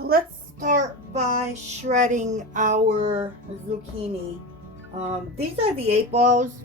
So let's start by shredding our zucchini. These are the 8 balls,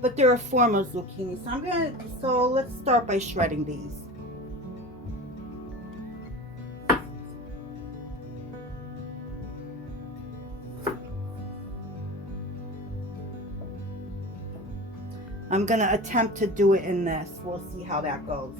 but they're a form of zucchini. So let's start by shredding these. I'm gonna attempt to do it in this. We'll see how that goes.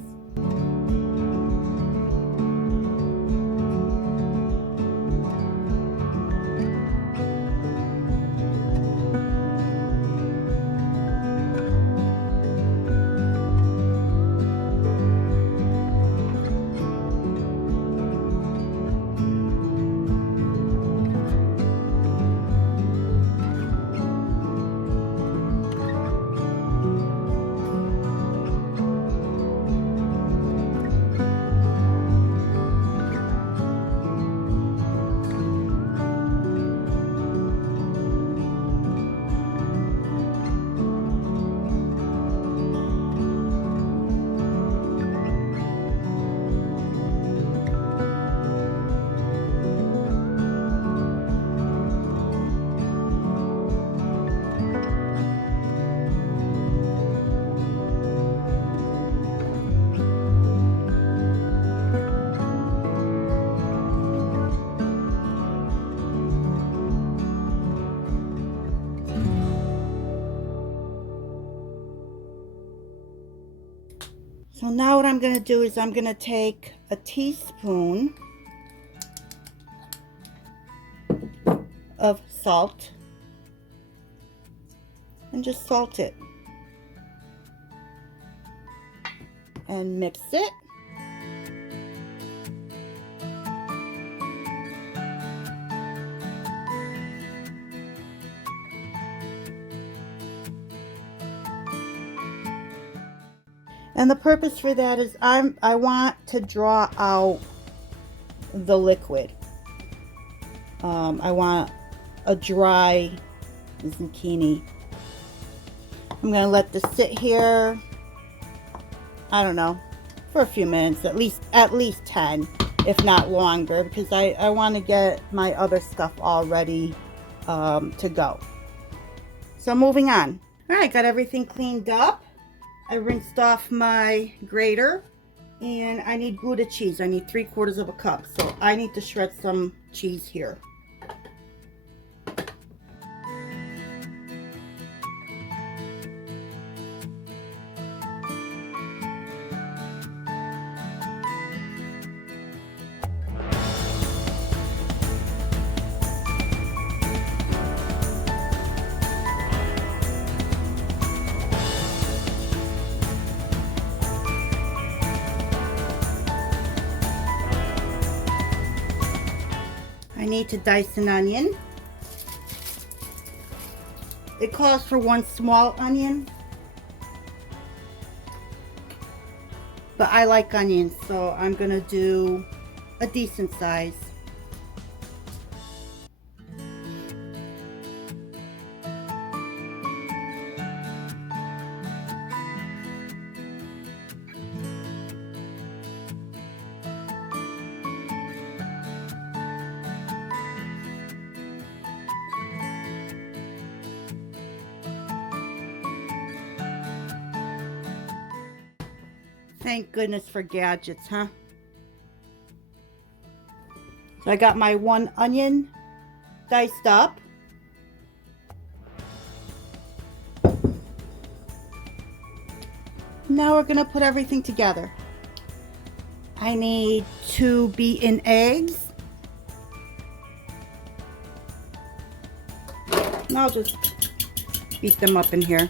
So now what I'm going to do is I'm going to take a teaspoon of salt and just salt it and mix it. And the purpose for that is I want to draw out the liquid. I want a dry zucchini. I'm going to let this sit here, I don't know, for a few minutes, at least 10, if not longer, because I want to get my other stuff all ready to go. So moving on. All right, got everything cleaned up. I rinsed off my grater, and I need Gouda cheese. I need 3/4 of a cup, so I need to shred some cheese here. I need to dice an onion. It calls for 1 small onion, but I like onions, so I'm gonna do a decent size. Thank goodness for gadgets, huh? So I got my 1 onion diced up. Now we're gonna put everything together. I need 2 beaten eggs. And I'll just beat them up in here.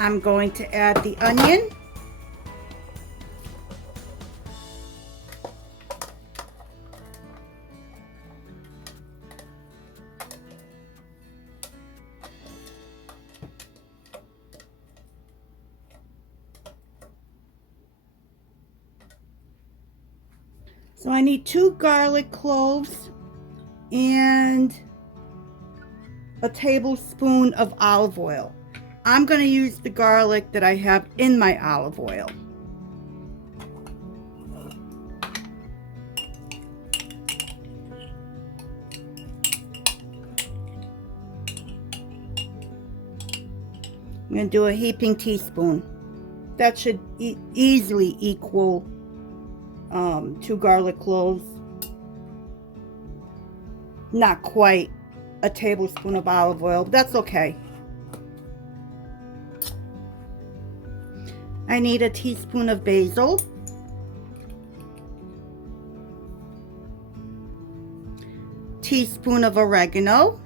I'm going to add the onion. So I need 2 garlic cloves and a tablespoon of olive oil. I'm going to use the garlic that I have in my olive oil. I'm going to do a heaping teaspoon. That should easily equal 2 garlic cloves. Not quite a tablespoon of olive oil, but that's okay. I need a teaspoon of basil, teaspoon of oregano,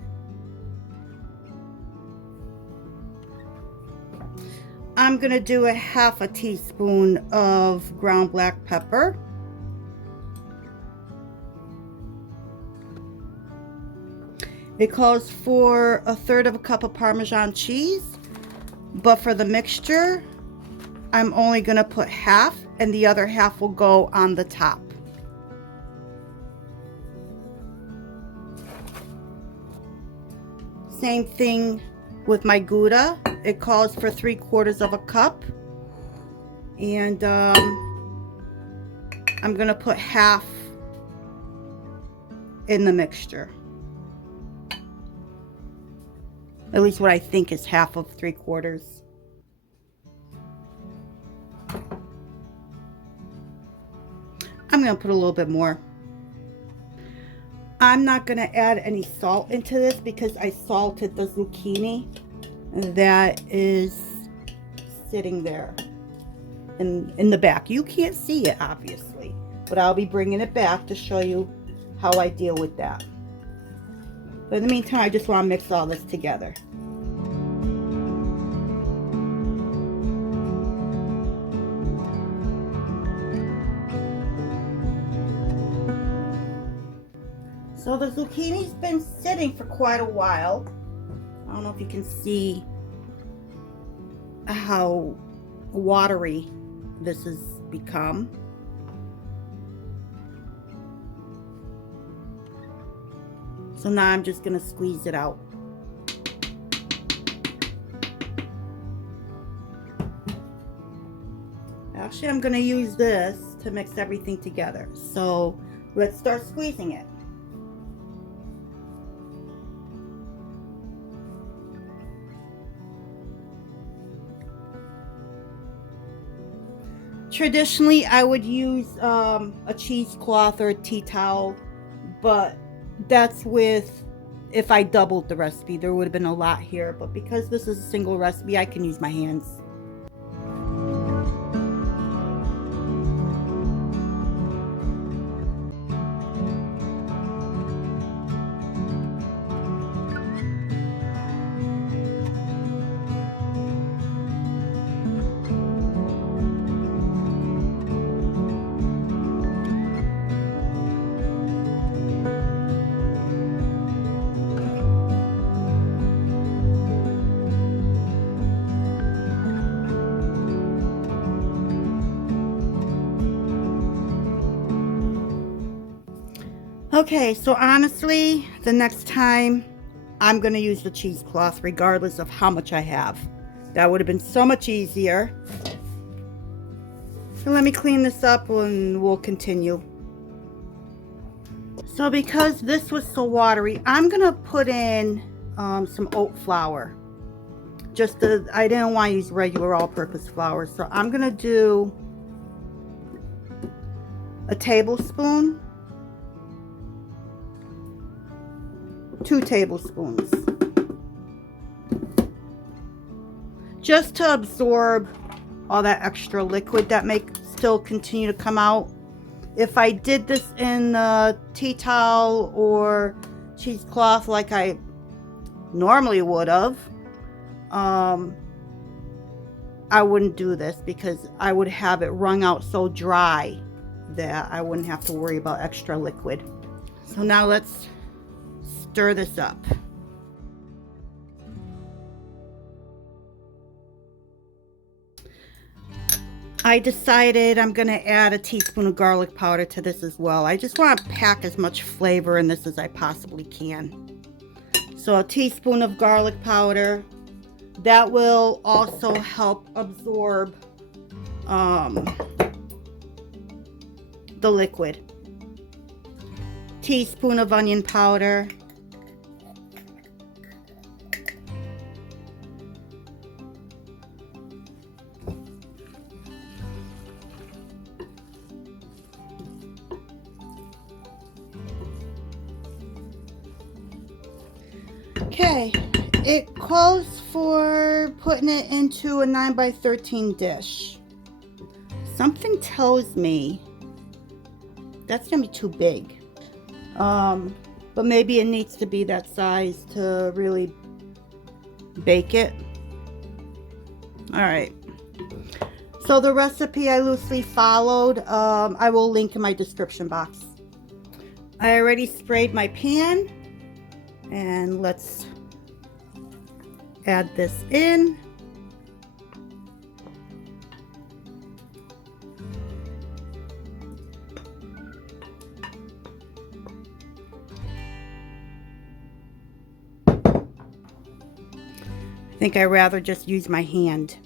I'm gonna do a half a teaspoon of ground black pepper, it calls for 1/3 cup of Parmesan cheese, but for the mixture I'm only gonna put half, and the other half will go on the top. Same thing with my Gouda. It calls for 3/4 cup, and I'm gonna put half in the mixture. At least what I think is half of 3/4. I'm going to put a little bit more. I'm not going to add any salt into this because I salted the zucchini that is sitting there in the back. You can't see it obviously, but I'll be bringing it back to show you how I deal with that. But in the meantime, I just want to mix all this together. So the zucchini's been sitting for quite a while. I don't know if you can see how watery this has become. So now I'm just going to squeeze it out. Actually, I'm going to use this to mix everything together. So let's start squeezing it. Traditionally, I would use a cheesecloth or a tea towel, but that's with if I doubled the recipe. There would have been a lot here, but because this is a single recipe, I can use my hands. Okay, so honestly, the next time I'm going to use the cheesecloth regardless of how much I have. That would have been so much easier. So let me clean this up and we'll continue. So because this was so watery, I'm going to put in some oat flour. I didn't want to use regular all-purpose flour, so I'm going to do a tablespoon. 2 tablespoons, just to absorb all that extra liquid that may still continue to come out. If I did this in a tea towel or cheesecloth like I normally would have, I wouldn't do this because I would have it wrung out so dry that I wouldn't have to worry about extra liquid. So now let's stir this up. I decided I'm going to add a teaspoon of garlic powder to this as well. I just want to pack as much flavor in this as I possibly can. So a teaspoon of garlic powder. That will also help absorb the liquid. Teaspoon of onion powder. Okay, it calls for putting it into a 9x13 dish. Something tells me that's gonna be too big. But maybe it needs to be that size to really bake it. All right. So the recipe I loosely followed, I will link in my description box. I already sprayed my pan, and let's add this in. I think I'd rather just use my hand.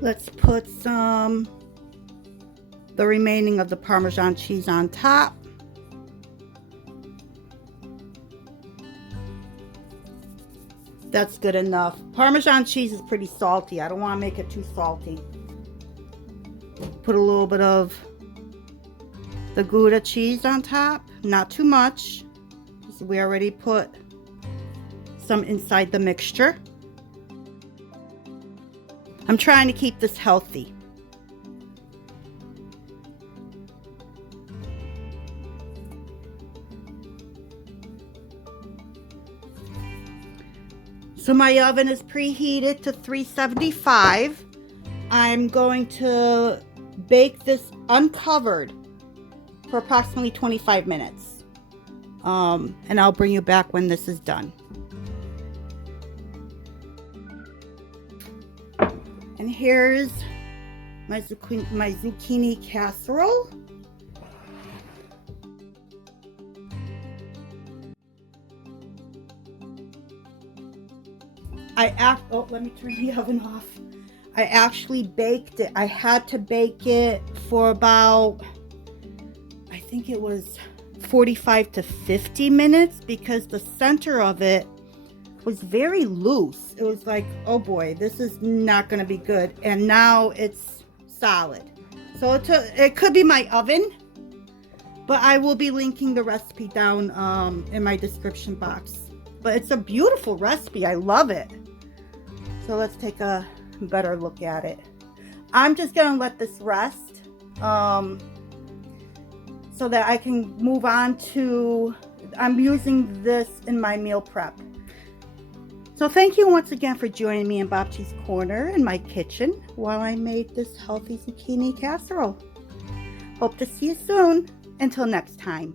Let's put the remaining of the Parmesan cheese on top. That's good enough. Parmesan cheese is pretty salty. I don't want to make it too salty. Put a little bit of the Gouda cheese on top. Not too much, because we already put some inside the mixture. I'm trying to keep this healthy. So my oven is preheated to 375. I'm going to bake this uncovered for approximately 25 minutes. And I'll bring you back when this is done. And here's my zucchini casserole. Let me turn the oven off. I actually baked it. I had to bake it for about, I think it was 45 to 50 minutes, because the center of it was very loose. It was like, oh boy, this is not going to be good. And now it's solid. So it could be my oven, but I will be linking the recipe down in my description box. But it's a beautiful recipe. I love it. So let's take a better look at it. I'm just going to let this rest so that I can move on to, I'm using this in my meal prep. So thank you once again for joining me in Babci's Corner in my kitchen while I made this healthy zucchini casserole. Hope to see you soon. Until next time.